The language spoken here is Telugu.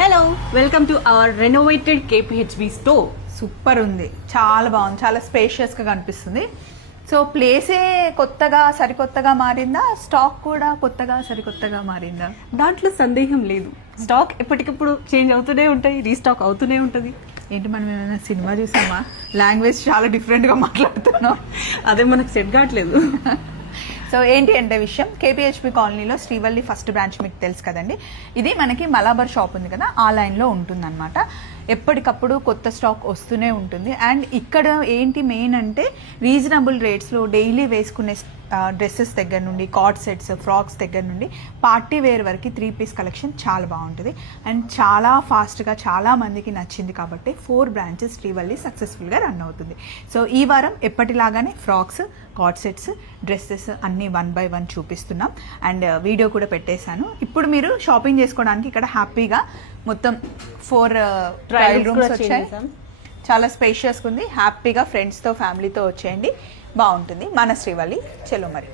Hello welcome to our renovated KPHB store. Super ఉంది, చాలా బాగుంది, చాలా స్పేషియస్గా కనిపిస్తుంది. సో ప్లేసే కొత్తగా సరికొత్తగా మారిందా, స్టాక్ కూడా కొత్తగా సరికొత్తగా మారిందా? దాంట్లో సందేహం లేదు. స్టాక్ ఎప్పటికప్పుడు చేంజ్ అవుతూనే ఉంటాయి, రీస్టాక్ అవుతూనే ఉంటుంది. ఏంటి మనం ఏమైనా సినిమా చూసామా? లాంగ్వేజ్ చాలా డిఫరెంట్గా మాట్లాడుతున్నాం. అదే మనకు సెట్ కావట్లేదు. సో ఏంటి అంటే విషయం, KPHB కాలనీలో శ్రీవల్లి ఫస్ట్ బ్రాంచ్ మీకు తెలుసు కదండి. ఇది మనకి మలాబర్ షాప్ ఉంది కదా, ఆ లైన్లో ఉంటుందన్నమాట. ఎప్పటికప్పుడు కొత్త స్టాక్ వస్తూనే ఉంటుంది. అండ్ ఇక్కడ ఏంటి మెయిన్ అంటే రీజనబుల్ రేట్స్లో డైలీ వేసుకునే డ్రెస్సెస్ దగ్గర నుండి, కార్డ్ సెట్స్, ఫ్రాక్స్ దగ్గర నుండి పార్టీ వేర్ వరకు 3 పీస్ కలెక్షన్ చాలా బాగుంటుంది. అండ్ చాలా ఫాస్ట్గా చాలా మందికి నచ్చింది కాబట్టి 4 బ్రాంచెస్ శ్రీవల్లి సక్సెస్ఫుల్గా రన్ అవుతుంది. సో ఈ వారం ఎప్పటిలాగానే ఫ్రాక్స్, కార్డ్ సెట్స్, డ్రెస్సెస్ అన్నీ 1 by 1 చూపిస్తున్నాం. అండ్ వీడియో కూడా పెట్టేశాను. ఇప్పుడు మీరు షాపింగ్ చేసుకోవడానికి ఇక్కడ హ్యాపీగా మొత్తం 4 ట్రయల్ రూమ్స్ వచ్చాయి. చాలా స్పేషియస్గా ఉంది. హ్యాపీగా ఫ్రెండ్స్తో ఫ్యామిలీతో వచ్చేయండి, బాగుంటుంది మన శ్రీవల్లి. చలో మరి.